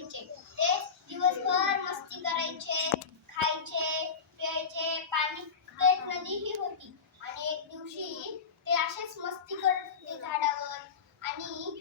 खायचे ते दिवसभर मस्ती करायचे खायचे प्यायचे पाणी पेट नदीही होती. आणि एक दिवशी ते असेच मस्ती करत होते झाडावर आणि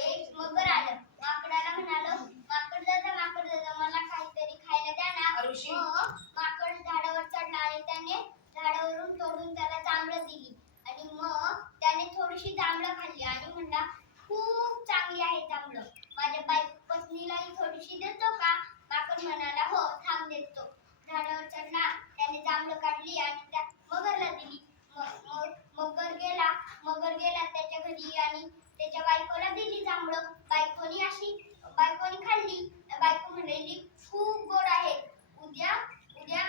एक मगर आलं. माकडाला म्हणालं माकड दादा माकड दादा मला काहीतरी खायला द्या ना. मग माकड झाडावर चढला आणि त्याने झाडावरून तोडून त्याला जांभळं दिली. आणि मग त्याने थोडीशी जांभळं खाल्ली आणि म्हणला खूप चांगली आहे जांभळं माझ्या बाईक पत्नीलाही थोडीशी देतो का माकड म्हणाला हो थांब देतो. झाडावर चढला त्याने जांभळं काढली आणि त्या मगरला दिली. मग मगर गेला मगर गेला त्याच्या घरी आणि त्याच्या बायकोला दिली जांभळं. बायकोनी अशी बायकोनी खाल्ली. बायको म्हणाली खूप गोड आहे. उद्या उद्या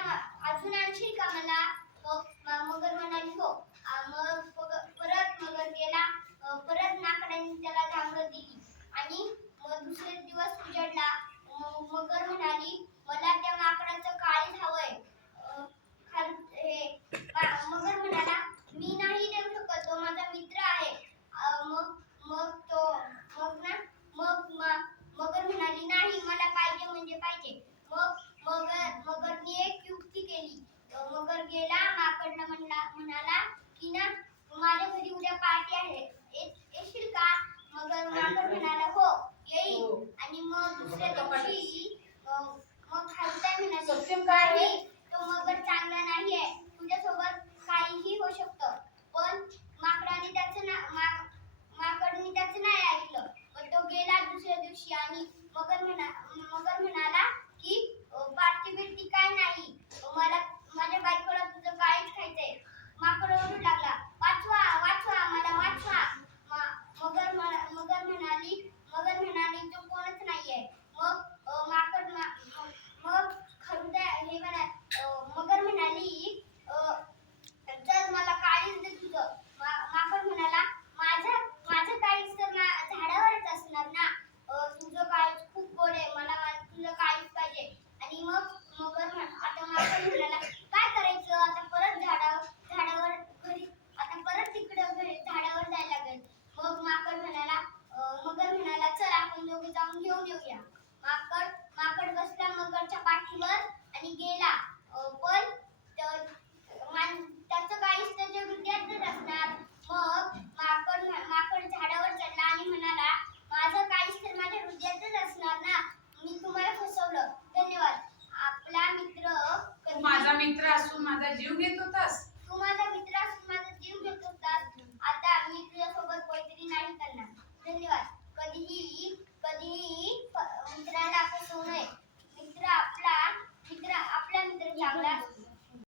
अजून आणशील का मला? हो, मग मगर म्हणाली हो. मग पग- परत मगर गेला अ, परत नाकडाने त्याला जांभळं दिली आणि मग दुसरे दिवस उजडला मग मगर म्हणाली मला त्या माकडाचं काळीज हवंय अ, खाल- हे मा- मगर म्हणाला मी नाही देऊ शकत तो माझा मित्र आहे अ, मग मग तो मग ना मग मा- मगर म्हणाली नाही मला पाहिजे म्हणजे पाहिजे मग मगर मगरने एक युक्ती केली अ, मगर गेला माकडला म्हणला म्हणाला की ना माझ्या घरी उद्या पार्टी आहे ये- येशील का मगर माकड म्हणाला हो येईल हो. आणि मग दुसऱ्या दिवशी अ, मग खालताय म्हणाली सत्यम काय आहे? नाही तो मगर चांगला नाही आहे तुझ्यासोबत काहीही होऊ शकतं पण माकडाने त्याचं ना मा- माकडने त्याचं नाही ऐकलं पण तो गेला दुसऱ्या दिवशी आणि मगर म्हणा मगर म्हणाला की अ, पार्टी बिर्टी काय नाही मला माझ्या बायकोला तुझं काहीच खायचंय माकड ओरडू लागला वाचवा वाचवा मला वाचवा मा- मगर म्हणा- मगर म्हणाली मगर म्हणाली तो कोणच नाहीये मग अ, माकड मा- मग खरुद्या हे म्हणा अ, मगर म्हणाली अ, चल मला काळीच दे तुझं मा- माकड म्हणाला माझं माझं काळीच तर मा- झाडावरच असणार ना अ, तुझं काळीच खूप गोड आहे मला मा- तुझं काळीच पाहिजे आणि मग मगर म्हण आता माकड म्हणाला काय करायचं आता परत झाडावर झाडावर घरी आता परत तिकडं घरी झाडावर जायला लागेल मग माकड म्हणाला अ, मगर म्हणाला चल आपण दोघे जाऊन घेऊन माकड माकड बसला मगरच्या पाठीवर आणि गेला. पण त्याचं काहीच त्याच्या हृदयातच असणार. मग माकड माकड झाडावर चढला आणि म्हणाला माझं काहीच तर माझ्या हृदयातच असणार ना? मी तुम्हाला फसवलं. धन्यवाद. आपला मित्र माझा मित्र असून माझा जीव घेत होतास? 兄妹。